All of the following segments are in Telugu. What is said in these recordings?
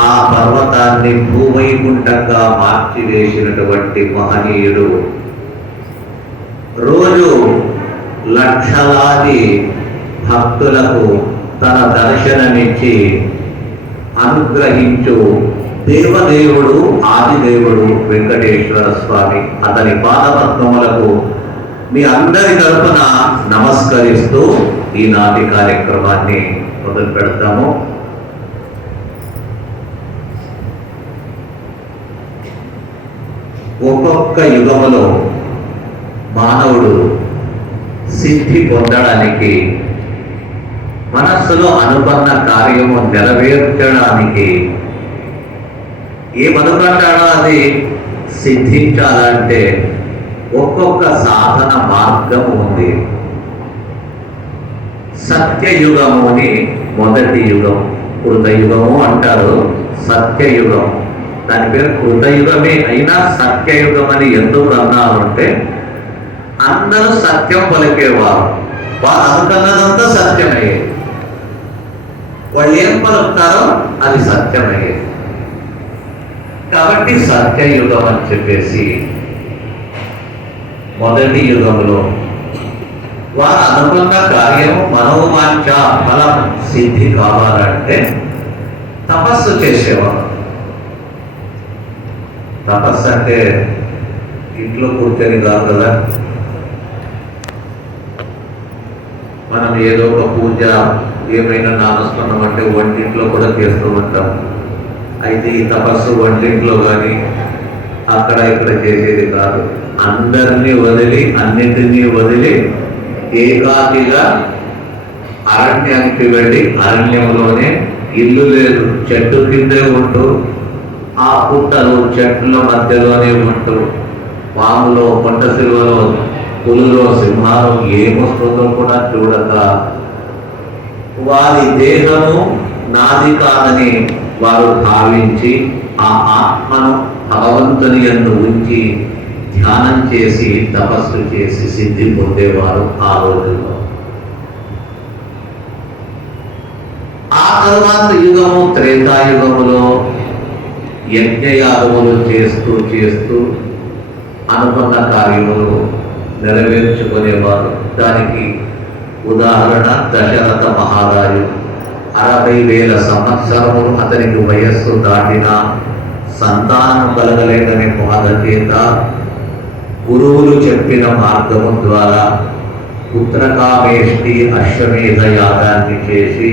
ఆ పర్వతాన్ని భూవైకుంఠంగా మార్చివేసినటువంటి మహనీయుడు రోజు లక్షలాది భక్తులకు తన దర్శనమిచ్చి అనుగ్రహించు దేవదేవుడు ఆదిదేవుడు వెంకటేశ్వర స్వామి. అతని పాదపద్మములకు మీ అందరి తరపున నమస్కరిస్తూ ఈనాటి కార్యక్రమాన్ని మొదలు పెడతాము. ఒక్కొక్క యుగములో మానవుడు సిద్ధి పొందడానికి, మనస్సులో అనుకున్న కార్యము నెరవేర్చడానికి ఏమనుకుంటాడో అది సిద్ధించాలంటే ఒక్కొక్క సాధన మార్గం ఉంది. సత్యయుగము అని మొదటి యుగం, కృతయుగము అంటారు. సత్యయుగం దాని పేరు కృతయుగమే అయినా సత్యయుగం అని ఎందుకు అన్నారు అంటే అందరూ సత్యం పలికేవారు. వారు అనుకున్నదంతా సత్యమయ్యేది. వాళ్ళు ఏం పలుకుతారో అది సత్యమయ్యేది. కాబట్టి సత్యయుగం అని చెప్పేసి మొదటి యుగంలో వారు అనుకున్న కార్యం మనోవాంఛ ఫలం సిద్ధి కావాలంటే తపస్సు చేసేవారు. తపస్సు అంటే ఇంట్లో కూర్చొని కాదు కదా. మనం ఏదో ఒక పూజ ఏమైనా నామస్మరణం అంటే వంటింట్లో కూడా చేస్తూ ఉంటాం. అయితే ఈ తపస్సు వంటింట్లో కానీ అక్కడ ఇక్కడ చేసేది కాదు. అందరినీ వదిలి అన్నింటినీ వదిలి ఏకాకిగా అరణ్యానికి వెళ్ళి అరణ్యంలోనే ఇల్లు లేదు, చెట్టు కిందే ఉంటూ ఆ పుట్టలు చెట్ల మధ్యలోనే ఉంటూ పాములో కొండ సిలువలో పులులో సింహాలు ఏమొస్తుందో కూడా చూడక వారి దేహము నాది కాదని వారు భావించి ఆ ఆత్మను భగవంతుని యందు ఉంచి ధ్యానం చేసి తపస్సు చేసి సిద్ధి పొందేవారు ఆ రోజుల్లో. ఆ తరువాత యుగము త్రేతాయుగములో యజ్ఞయాగములు చేస్తూ చేస్తూ అనుకున్న కార్యములు నెరవేర్చుకునేవారు. దానికి ఉదాహరణ దశరథ మహారాజు. 60,000 సంవత్సరములు అతనికి వయస్సు దాటిన సంతానం కలగలేదని బాధ చేత గురువులు చెప్పిన మార్గము ద్వారా పుత్రకామేష్టి అశ్వమేధ యాగాన్ని చేసి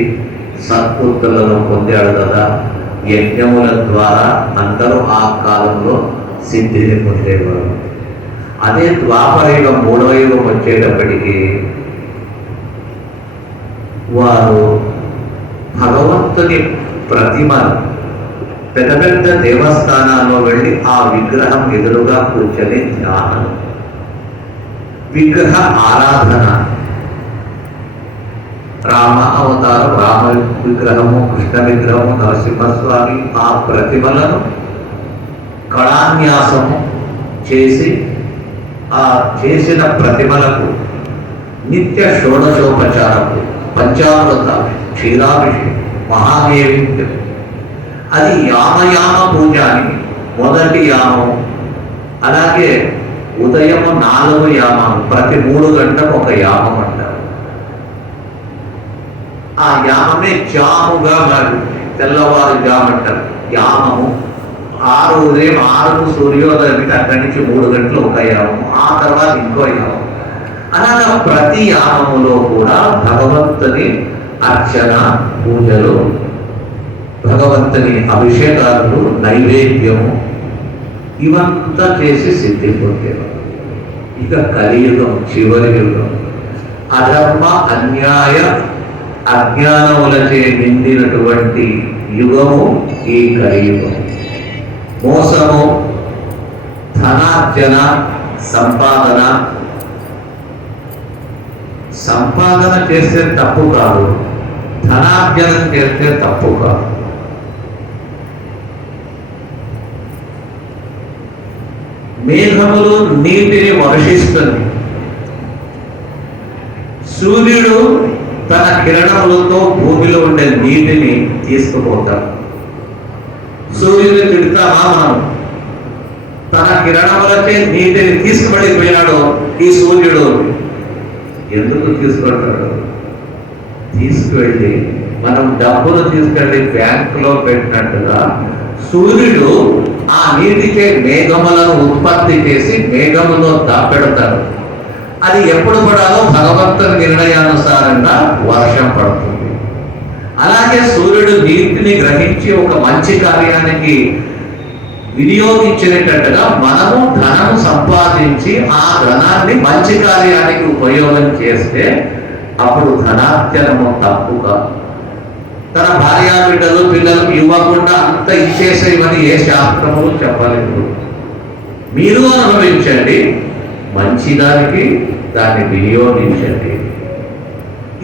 సత్పుత్రులను పొందాడు కదా. యజ్ఞముల ద్వారా అందరూ ఆ కాలంలో సిద్ధిని పొందేవారు. అదే ద్వాపరయుగం 3వ యుగం వచ్చేటప్పటికి వారు భగవంతుని ప్రతిమను పెద్ద పెద్ద దేవస్థానాల్లో వెళ్ళి ఆ విగ్రహం ఎదురుగా కూర్చొని ధ్యానం, విగ్రహ ఆరాధన. రామ అవతారం, రామ విగ్రహము, కృష్ణ విగ్రహము, నరసింహస్వామి ఆ ప్రతిమలను కళాన్యాసము చేసి ఆ చేసిన ప్రతిమలకు నిత్య షోడశోపచారము, పంచామృతాలు, క్షీరాభిషేకం, మహాదేవిత్యం. అది యామయామ పూజ అని మొదటి యామం. అలాగే ఉదయము 4 యామాలు, ప్రతి 3 గంటలకు ఒక యామం అంటారు. ఆ యామమే జాముగా మరి తెల్లవారు జామంటారు. యామము 6 ఉదయం 6 సూర్యోదయానికి అక్కడి నుంచి 3 గంటలు ఒక యామము, ఆ తర్వాత ఇంకో యామం. అలాగా ప్రతి యామములో కూడా భగవంతుని అర్చన, పూజలు, భగవంతుని అభిషేకాలు, నైవేద్యము ఇవంతా చేసి సిద్ధి పొందేవారు. ఇక కలియుగం, చివరి యుగం, అధర్మ అన్యాయ అజ్ఞానములచే నిండినటువంటి యుగము ఈ కలియుగం. మోసము, ధనార్జన, సంపాదన చేస్తే తప్పు కాదు, ధనార్జనం చేస్తే తప్పు కాదు. మేఘములు నీటిని వర్షిస్తుంది. సూర్యుడు తన కిరణములతో భూమిలో ఉండే నీటిని తీసుకుపోతాడు. సూర్యుని తిడతామా మనం? తన కిరణములకే నీటిని తీసుకుబడిపోయాడు ఈ సూర్యుడు. ఎందుకు తీసుకెళ్తాడు? తీసుకువెళ్ళి మనం డబ్బులు తీసుకెళ్ళి బ్యాంకులో పెట్టినట్టుగా సూర్యుడు ఆ నీటికే మేఘములను ఉత్పత్తి చేసి మేఘములో దాపెడతాడు. అది ఎప్పుడు పడాలో భగవంతుని నిర్ణయానుసారంగా వర్షం పడుతుంది. అలాగే సూర్యుడు నీటిని గ్రహించి ఒక మంచి కార్యానికి వినియోగించినట్టుగా మనము ధనము సంపాదించి ఆ ధనాన్ని మంచి కార్యానికి ఉపయోగం చేస్తే అప్పుడు ధనార్జనము తప్పుగా. తన భార్య బిడ్డలు పిల్లలకు ఇవ్వకుండా అంత ఇచ్చేసేయమని ఏ శాస్త్రములు చెప్పలేదు. మీరు అనుభవించండి, మంచిదానికి దాన్ని వినియోగించండి.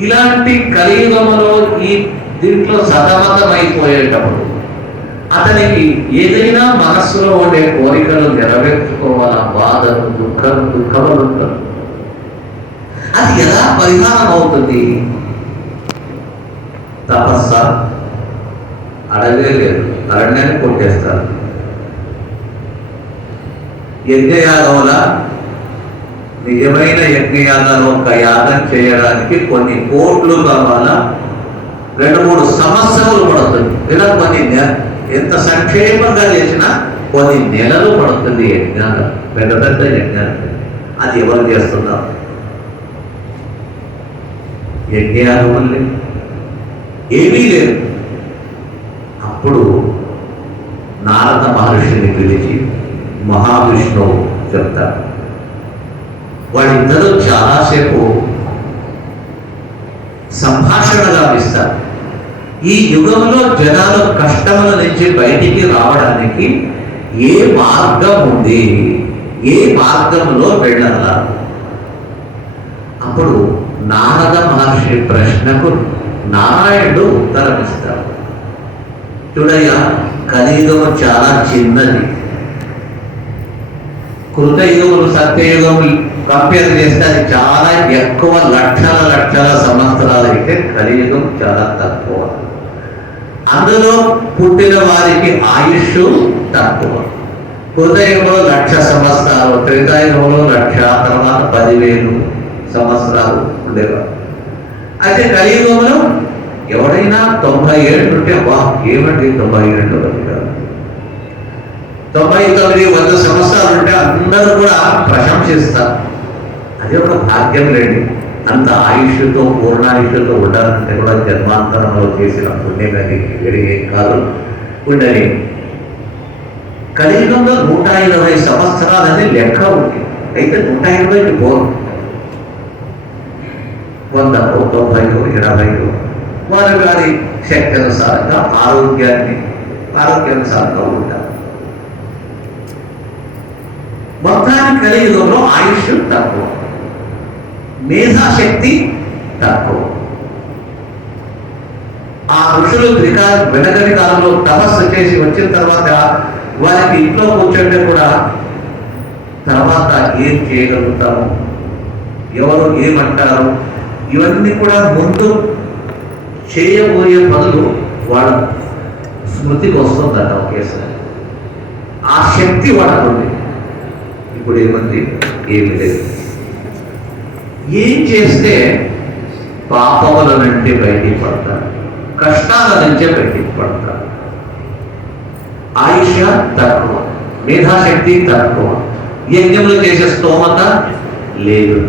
ఇలాంటి కలియుగములో ఈ దీంట్లో సతమతమైపోయేటప్పుడు అతనికి ఏదైనా మనస్సులో ఉండే కోరికలు నెరవేర్చుకోవాల, బాధలు, దుఃఖములు ఉంటారు. అది ఎలా పరిహారం అవుతుంది? తపస్స అడగే లేదు, అరణ్యాన్ని కొట్టేస్తారు. యజ్ఞయాగముల నిజమైన యజ్ఞయాగాలు ఒక యాగం చేయడానికి కొన్ని కోట్లు కావాలా, 2-3 సంవత్సరాలు పడుతుంది. ఇలా కొన్ని ఎంత సంక్షేమంగా చేసినా కొన్ని నెలలు పడుతుంది యజ్ఞాలు, పెద్ద పెద్ద యజ్ఞాలు. అది ఎవరు చేస్తున్నారు? యజ్ఞయాగం లేదు, ఏమీ లేదు. అప్పుడు నారద మహర్షిని పిలిచి మహావిష్ణువు చెప్తారు. వాళ్ళిద్దరూ చాలాసేపు సంభాషణ గావిస్తారు. ఈ యుగంలో జనాలు కష్టముల నుంచి బయటికి రావడానికి ఏ మార్గం ఉంది, ఏ మార్గంలో వెళ్ళాలా? అప్పుడు నారద మహర్షి ప్రశ్నకు నారాయణుడు ఉత్తరం ఇస్తాడు. చూడయ్యా, కలియుగము చాలా చిన్నది. కృతయుగములు సత్యయుగములు కంపేర్ చేస్తే అది చాలా ఎక్కువ, లక్షల లక్షల సంవత్సరాలు అయితే కలియుగం చాలా తక్కువ. అందులో పుట్టిన వారికి ఆయుష్ తక్కువ. కృతయుగంలో 1,00,000 సంవత్సరాలు, త్రేతాయుగంలో 1,00,000, తర్వాత 10,000 సంవత్సరాలు ఉండేవారు. అయితే కలియుగంలో ఎవడైనా 90 ఏళ్ళు ఉంటే వా ఏమండి 90 ఏళ్ళు బతికారు, 99, 100 సంవత్సరాలు ఉంటే అందరూ కూడా ప్రశంసిస్తారు. అది ఒక భాగ్యం లేండి. అంత ఆయుష్తో పూర్ణాయుష్తో ఉండాలంటే కూడా జన్మాంతరంలో చేసిన పుణ్యగతి వెలిగే కాదు ఉండని. కలియుగంలో 120 సంవత్సరాలని లెక్క ఉంది. అయితే 120 పోరు, 100, 90, 80 వారి వారి శక్తి అనుసారంగా ఆరోగ్యానుసారంగా ఉంటారు. మొత్తానికి కలియుగంలో ఆయుష్ తక్కువ, మేధాశక్తి తక్కువ. ఆ ఋషులు వెనకటి కాలంలో తపస్సు చేసి వచ్చిన తర్వాత వారికి ఇంట్లో కూర్చుంటే కూడా తర్వాత ఏం చేయగలుగుతాము, ఎవరు ఏమంటారు, ఇవన్నీ కూడా ముందు చేయబోయే పనులు వాళ్ళ స్మృతికి వస్తుందట ఒకేసారి. ఆ శక్తి వాళ్ళకుంది. ఇప్పుడు ఏమంది? ఏమి లేదు. ఏం చేస్తే పాపముల నుండి బయటికి పడతారు, కష్టాల నుంచే బయటికి పడతారు. ఆయుష తక్కువ, మేధాశక్తి తక్కువ, యజ్ఞములు చేసే స్తోమత లేదు.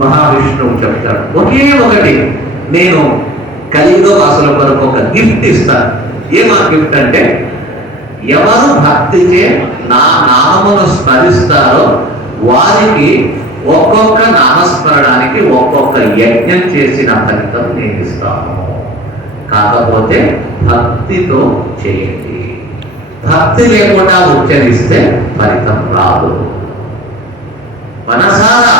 మహావిష్ణువు చెప్తాడు, ఒకే ఒకటి నేను కలియుగ వాసుల కొరకు ఒక గిఫ్ట్ ఇస్తాను. ఏమా గిఫ్ట్ అంటే, ఎవరు భక్తిచే నా నామమును స్మరిస్తారో వారికి ఒక్కొక్క నామస్మరణానికి ఒక్కొక్క యజ్ఞం చేసిన ఫలితం నేను ఇస్తాను. కాకపోతే భక్తితో చేయండి. భక్తి లేకుండా ఉచ్చరిస్తే ఫలితం రాదు. మనసారా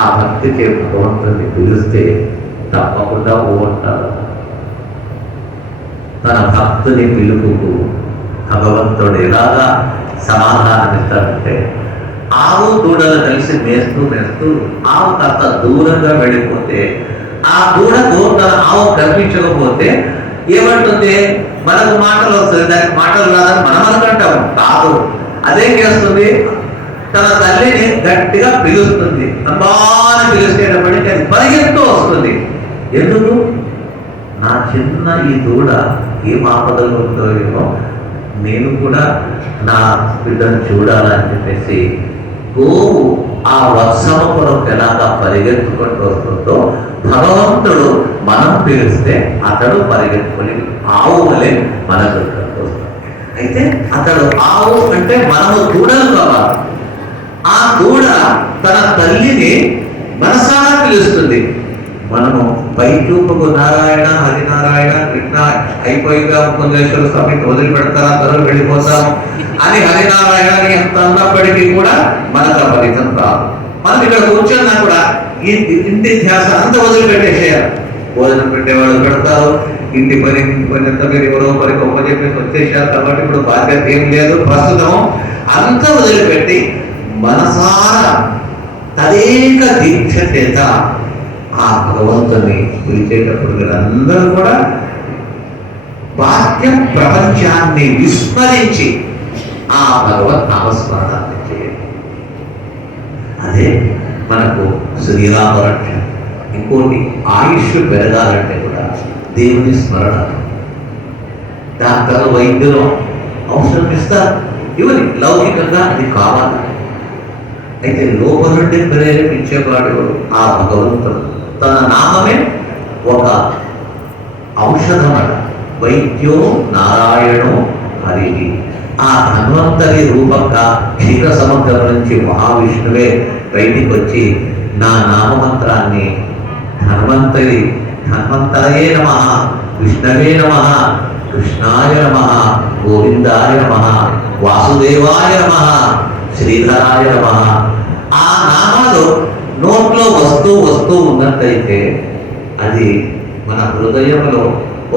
ఆ భక్తికి భగవంతుని పిలిస్తే తప్పకుండా ఓంటారు. తన భక్తుని పిలుపుకు భగవంతుడు ఎలాగా సమాధానం ఇస్తాడంటే, ఆవు దూడలు కలిసి మేస్తూ ఆవు కాస్త దూరంగా వెళ్ళిపోతే, ఆ దూడ తన ఆవు కనిపించకపోతే ఏమంటుంది? మనకు మాటలు వస్తుంది, దానికి మాటలు రాదని మనం అనుకుంటాం. కాదు, అదే చేస్తుంది. తన తల్లిని గట్టిగా పిలుస్తుంది. అమ్మాని పిలిచేటప్పటికి అది పరిగెత్తు వస్తుంది. ఎందుకు? నా చిన్న ఈ దూడ ఏం ఆపదలు ఉందో ఏమో, నేను కూడా నా బిడ్డను చూడాలని చెప్పేసి గోవు ఆ వర్షము కొరకు ఎలాగా పరిగెత్తుకుంటూ వస్తుందో, భగవంతుడు మనం పిలిస్తే అతడు పరిగెత్తుకొని ఆవు వలె మన దగ్గరకు వస్తాడు. అయితే అతడు ఆవు అంటే మనము దూడలు కావాలి. ఆ దూడ తన తల్లిని మనసారా పిలుస్తుంది. మనము పైచూపుకు నారాయణ హరినారాయణ కృష్ణ అయిపోయిందా పుణ్యేశ్వర స్వామికి వదిలిపెడతారా, త్వరగా వెళ్ళిపోతాం అని హరినారాయణ ఎంత అన్నప్పటికీ కూడా మనకు ఫలితం రాదు. మనం ఇక్కడ కూర్చున్నా కూడా ఈ ఇంటి ధ్యాస అంతా వదిలిపెట్టేసేయాలి. భోజనం పెట్టేవాళ్ళు పెడతారు, ఇంటి పని ఎంత మీరు ఎవరో పని గొప్ప చెప్పేసి వచ్చేసారు కాబట్టి ఇప్పుడు బాధ్యత ఏం లేదు. ప్రస్తుతం అంతా వదిలిపెట్టి మనసారా తదేక దీక్ష చేత ఆ భగవంతుని పిలిచేటప్పుడు వీళ్ళందరూ కూడా బాహ్య ప్రపంచాన్ని విస్మరించి ఆ భగవత్ నామస్మరణాన్ని చేయండి. అదే మనకు శ్రీరామ రక్ష. ఇంకోటి, ఆయుష్ పెరగాలంటే కూడా దేవుని స్మరణ. డాక్టర్లు వైద్యులు ఔషధం ఇస్తారు, ఇవన్నీ లౌకికంగా అది కావాలి. అయితే లోపల నుండి ప్రేరేపించేవాడు ఆ భగవంతుడు. తన నామమే ఒక ఔషధమట. వైద్యో నారాయణో హరి. ఆ ధన్వంతరి రూపంగా క్షీర సముద్రం నుంచి మహావిష్ణువే బయటికి వచ్చి నా నామమంత్రాన్ని ధన్వంతరయే నమః, విష్ణవే నమః, కృష్ణాయ నమః, గోవిందాయ నమః, వాసుదేవాయ నమః, శ్రీధరాయ నమః. ఆ నామాలు నోట్లో వస్తూ ఉన్నట్టయితే అది మన హృదయంలో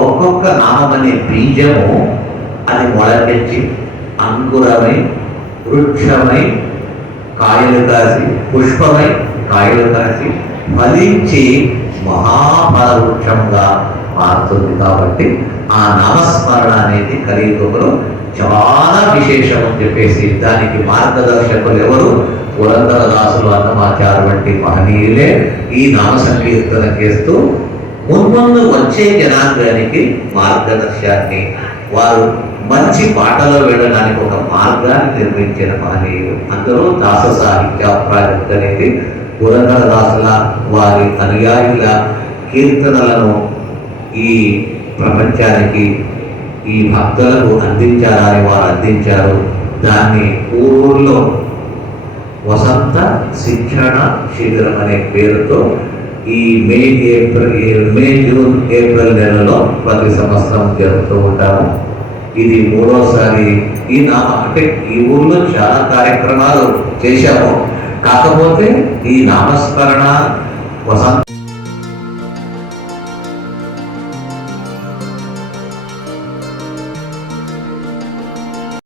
ఒక్కొక్క నామం అనే బీజము అది మొలకెచ్చి అంకురమై వృక్షమై కాయలు కాసి, పుష్పమై కాయలు కాసి, ఫలించి మహాఫలవృక్షంగా మారుతుంది. కాబట్టి ఆ నామస్మరణ అనేది కలియుగంలో చాలా విశేషం అని చెప్పేసి దానికి మార్గదర్శకులు ఎవరు? పురంధరదాసులు, అన్నమాచారు వంటి మహనీయులే ఈ నామ సంకీర్తన చేస్తూ మున్ముందు వచ్చే జనాంగానికి మార్గదర్శనాన్ని, వారు మంచి పాటలో వెళ్ళడానికి ఒక మార్గాన్ని నిర్మించిన మహనీయులు. అందులో దాస సాహిత్య ప్రాజెక్ట్ అనేది పురంధరదాసుల వారి అనుయాయుల కీర్తనలను ఈ ప్రపంచానికి, ఈ భక్తులకు అందించాలని వారు అందించారు. దాన్ని ఊళ్ళో వసంత శిక్షణ శిబిరం అనే పేరుతో ఈ మే, జూన్, ఏప్రిల్ నెలలో ప్రతి సంవత్సరం జరుపుతూ ఉంటాము. ఇది 3వసారి. అంటే ఈ ఊళ్ళో చాలా కార్యక్రమాలు చేశాము. కాకపోతే ఈ నామస్మరణ వసంత